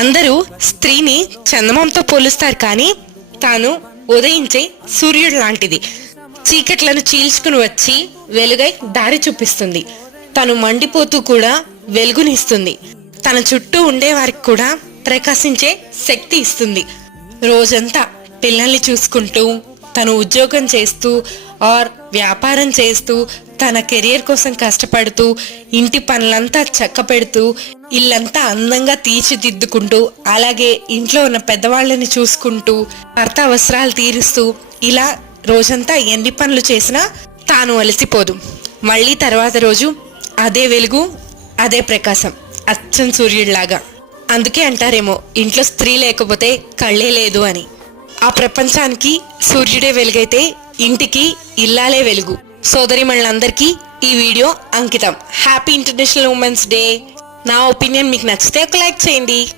అందరూ స్త్రీని చందమామతో పోలుస్తారు, కానీ తాను ఉదయించే సూర్యుడు లాంటిది. చీకట్లను చీల్చుకుని వచ్చి వెలుగై దారి చూపిస్తుంది. తను మండిపోతూ కూడా వెలుగునిస్తుంది. తన చుట్టూ ఉండే వారికి కూడా ప్రకాశించే శక్తి ఇస్తుంది. రోజంతా పిల్లల్ని చూసుకుంటూ, తను ఉద్యోగం చేస్తూ ఆర్ వ్యాపారం చేస్తూ, తన కెరియర్ కోసం కష్టపడుతూ, ఇంటి పనులంతా చక్కపెడుతూ, ఇల్లంతా అందంగా తీర్చిదిద్దుకుంటూ, అలాగే ఇంట్లో ఉన్న పెద్దవాళ్ళని చూసుకుంటూ, భర్త అవసరాలు తీరుస్తూ, ఇలా రోజంతా ఎన్ని పనులు చేసినా తాను అలసిపోదు. మళ్ళీ తర్వాత రోజు అదే వెలుగు, అదే ప్రకాశం, అచ్చం సూర్యుడిలాగా. అందుకే అంటారేమో, ఇంట్లో స్త్రీ లేకపోతే కళ్ళే లేదు అని. ఆ ప్రపంచానికి సూర్యుడే వెలుగైతే ఇంటికి ఇల్లాలే వెలుగు. సోదరిమణులందరికీ ఈ వీడియో అంకితం. Happy international women's day. నా ఒపీనియన్ మీకు నచ్చితే ఒక లైక్ చేయండి.